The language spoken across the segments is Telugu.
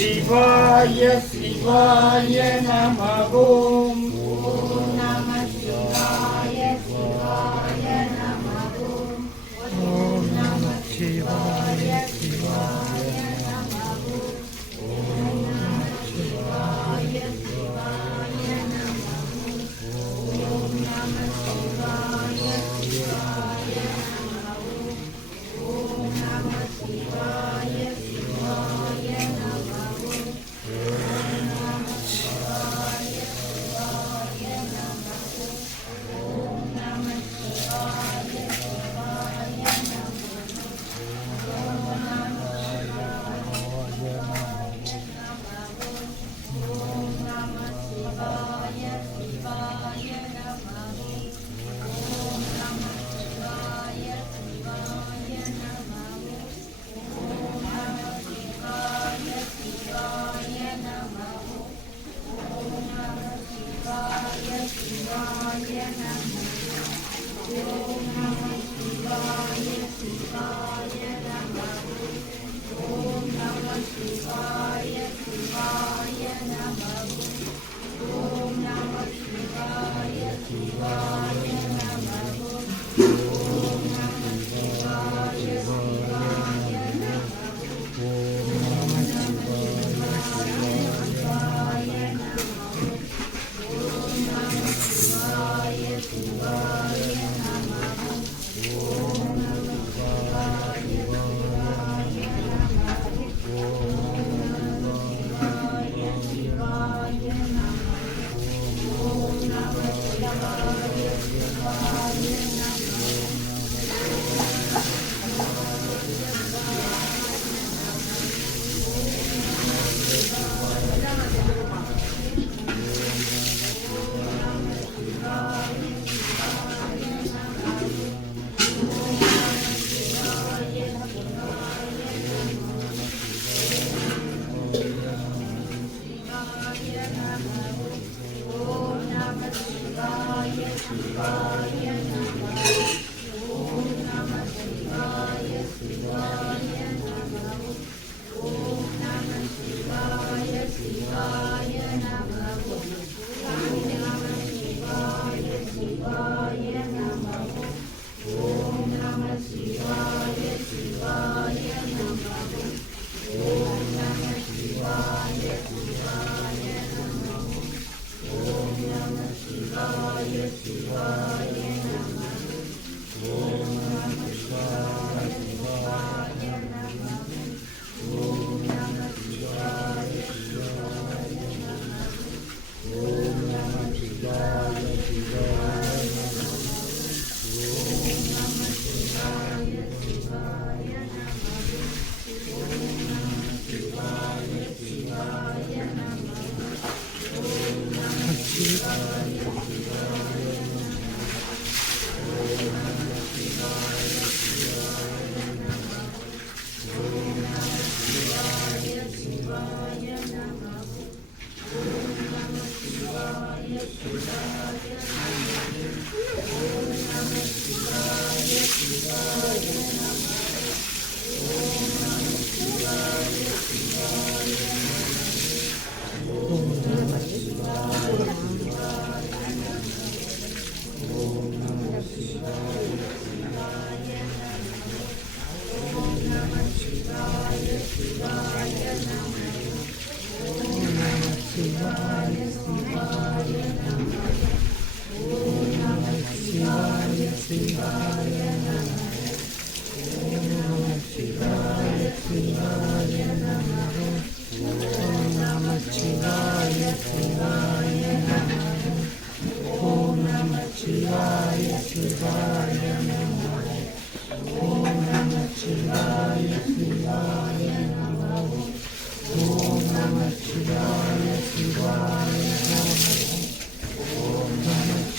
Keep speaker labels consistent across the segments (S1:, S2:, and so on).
S1: शिवाय शिवाय नमः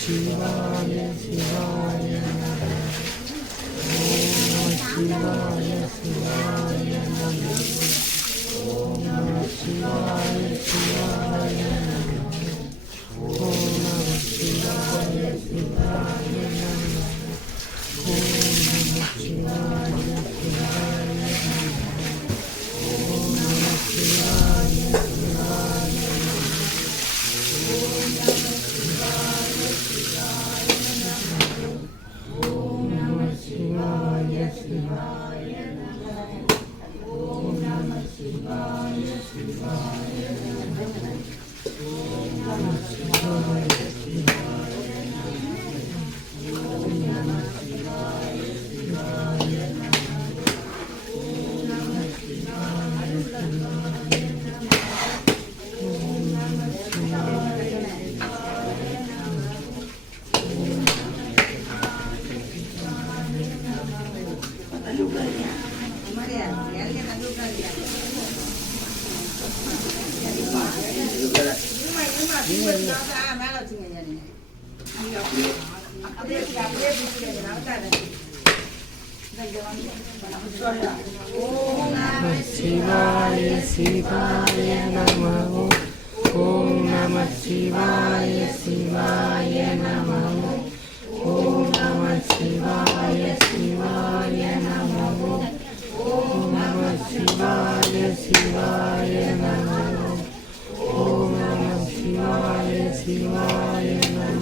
S1: Shivaya, Shivaya, Shivaya. Shivaya, Om Namah Shivaya, Shivaya. Om Namah Shivaya Namah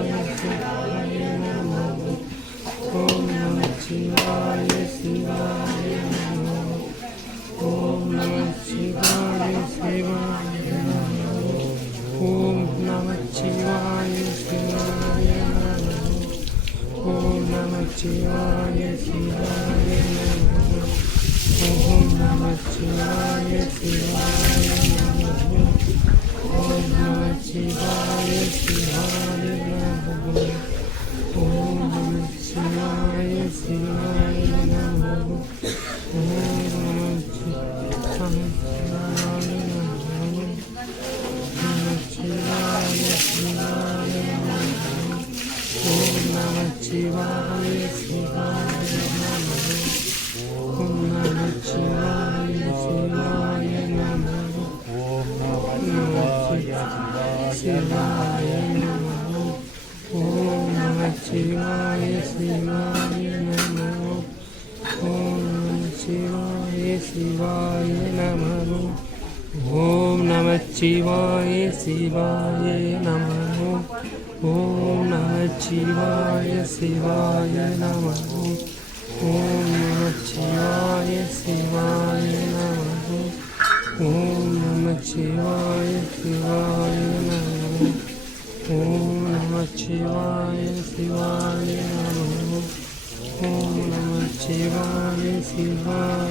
S1: शिवाय नम। ॐ नम शिवाय शिवाय नम। ओम नमः शिवाय शिवाय नमः। ॐ नम शिवाय शिवाय नमः। ॐ नम शिवाय शिवाय नमः। ॐ नमः शिवाय शिवाय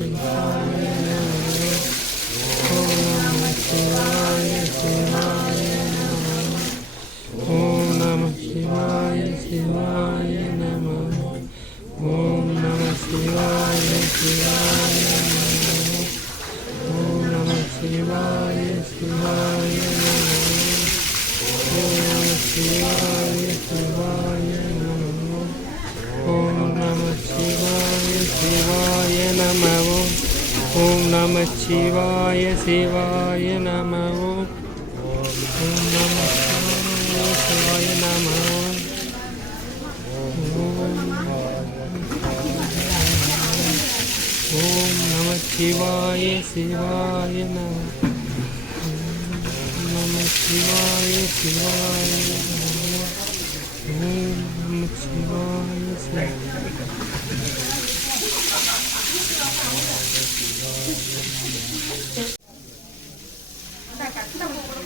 S1: Shivaya, Shivaya, Om Namah Shivaya. शिवाय नमः। ओं नम शिवाय शिवाय नम। ॐ नम शिवाय नम। ओं नम शिवाय
S2: शिवाय नम। नम शिवाय शिवाय नम। ॐ नम शिवाय शिवाय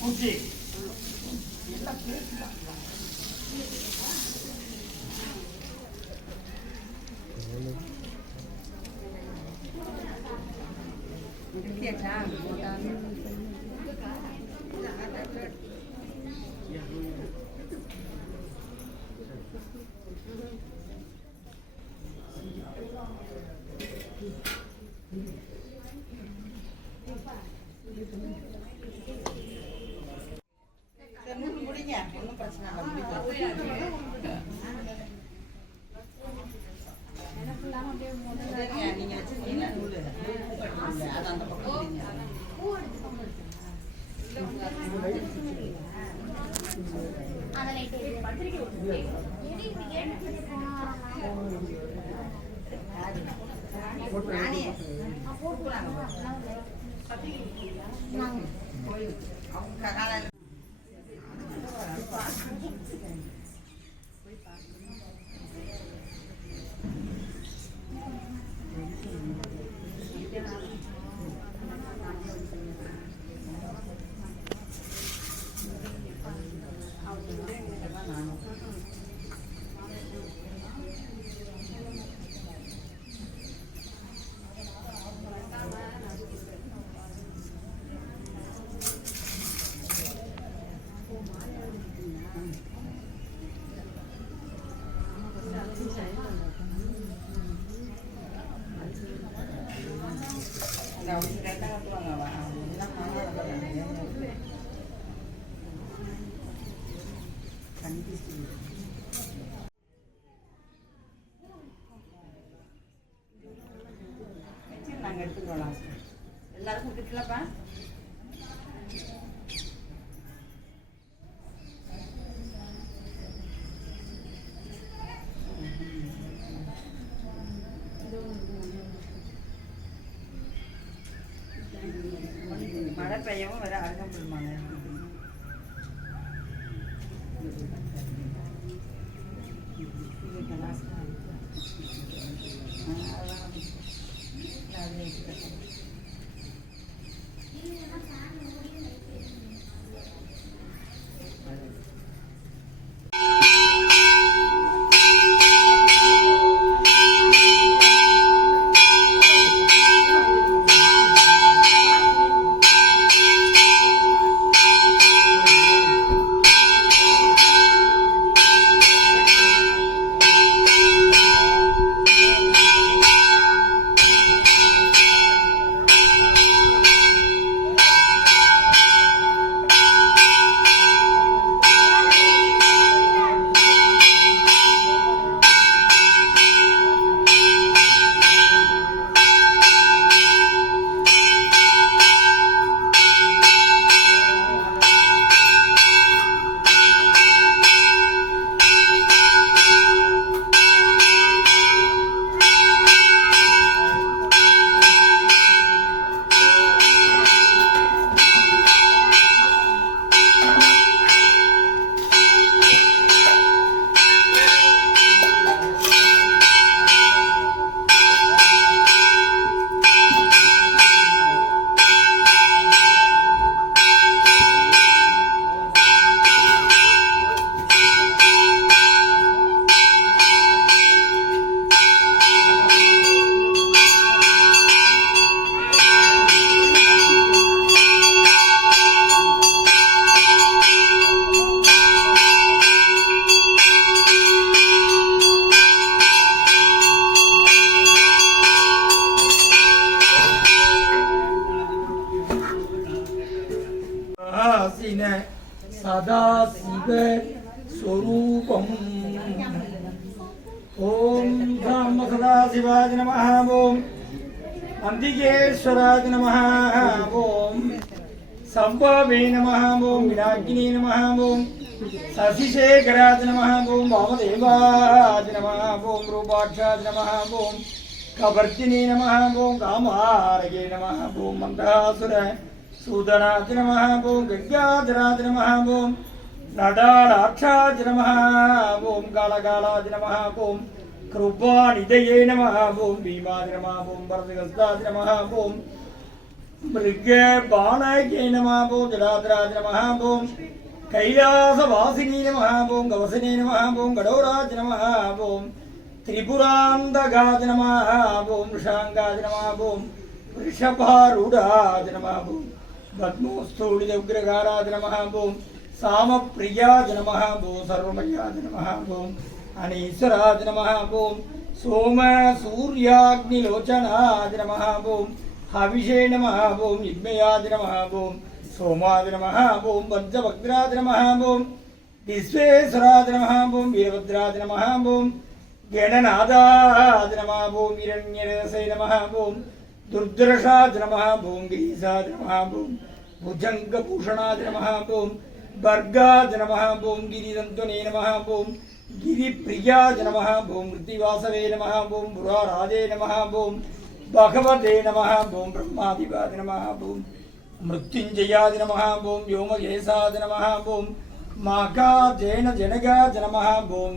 S2: பூச்சி Thank you. நான் போட்டுறேன் நான் போய் அவங்க காலையில் Да, மழை பெய்யவும் வேறு அருகம்புல் மழை ఓం
S3: సదాశివ స్వరూపం ఓం బ్రహ్మ సదాశివాయ నమ ఓం అంతికేశ్వరాయ నమ ఓం సంభవే నమ ఓం వినాగ్ని నమ ఓం శశిశేఖరాయ నమ ఓం వామదేవాయ నమ ఓం రూపాక్షాయ నమ ఓం కవర్తిని నమ ఓం కామారగే నమ ఓం మంత్రాసుర సూదనాది నమ ఓం గంగాధరాయ నమ ఓం నడాక్షాయ నమ ఓం కాళకాళాయ నమ ఓం కృపానిదయే నమ ఓం భీమాది నమ ఓం వరదగస్తాది నమ ఓం మృగ బాణాయ నమ ఓం జడాధరాజ నమ ఓం కైలాసవాసిని నమ ఓం గవసనే నమ ఓం గడౌరాజ నమ ఓం త్రిపురాంతగాజ నమ ఓం వృషాంగాజ నమ ఓం వృషభారుడాజ నమ ఓం పద్మోస్థూళిత ఉగ్రగారాజ నమ ఓం సామప్రియాజ నమ ఓం సర్వమయాజ నమ ఓం అనీశ్వరాజ నమ ఓం సోమ సూర్యాగ్నిలోచనాజ నమ ఓం హవిషే నమ ఓం యజ్ఞయాజ నమ ఓం సోమాజ నమ ఓం పంచభద్రాజ నమ ఓం విశ్వేశ్వరాజ నమ ఓం వీరభద్రాజ నమ ఓం గణనాథాజ నమ ఓం హిరణ్యరసే నమ ఓం దుర్దర్శాజ నమ ఓం గిరీశాజ నమ భుజంగభూషణాది భుజంగభూషణాజ నమ ఓం భర్గాజ నమ ఓం గిరిదంతునే నమ ఓం గిరిప్రియాజ నమ ఓం మృత్తివాసవే నమ ఓం పురారాజే నమ ఓం భగవతే నమ ఓం బ్రహ్మాదివాది నమ ఓం మృత్యుంజయాది నమ ఓం వ్యోమకేశాది నమ ఓం మాకాజేన జనగాజ నమ ఓం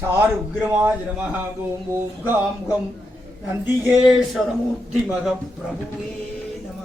S3: చారుగ్రమాజ నమ ఓం ఓం గాం నందిగేశ్వరమూర్తిమగ ప్రభువే నమ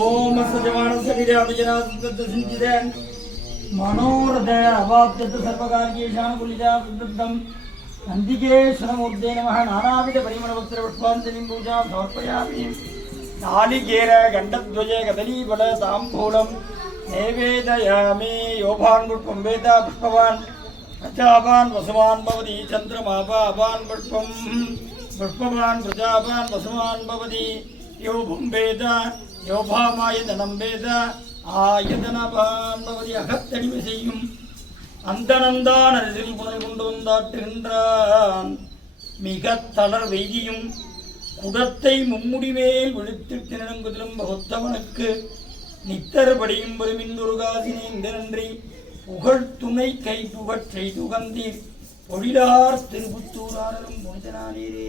S3: ஓம் சஜமானஸ்ய கிரியாபிஜராசிந்தித மனோரதய அவாப்தத்து சர்வகாரியேஷானுகுலிதா விவருத்தம் நந்திகேஸ்வரமூர்த்தே நம நானாவித பரிமணபக்திர புஷ்பாஞ்சலிம் பூஜாம் சமர்ப்பயாமி நாளிகேர கண்டத்வஜ கதலீபல தாம்பூலம் நைவேதயாமி யோபான் புட்பம் வேதா புஷ்பவான் பிரஜாபான் வசுவான் பவதி சந்திரமாபாபான் புட்பம் புஷ்பவான் பிரஜாபான் வசுவான் பவதி யோ பும்பேத யோபாமாயதனம் வேத ஆயதனபான் பவதி அகத்தடிமை செய்யும் அந்தனந்தான் அரிசில் புனை கொண்டு வந்தாட்டுகின்றான் மிக தளர் வெய்தியும் குடத்தை மும்முடி மேல் விழுத்திட்டு நிலங்குதிலும் பகுத்தவனுக்கு நித்தர்படியும் பெருமின்றொரு காசினேந்த நன்றி. புகழ் துணை கை புகழ் செய்து கந்தீர் பொழிலார் திருப்புத்தூராரும் புனிதனானீரே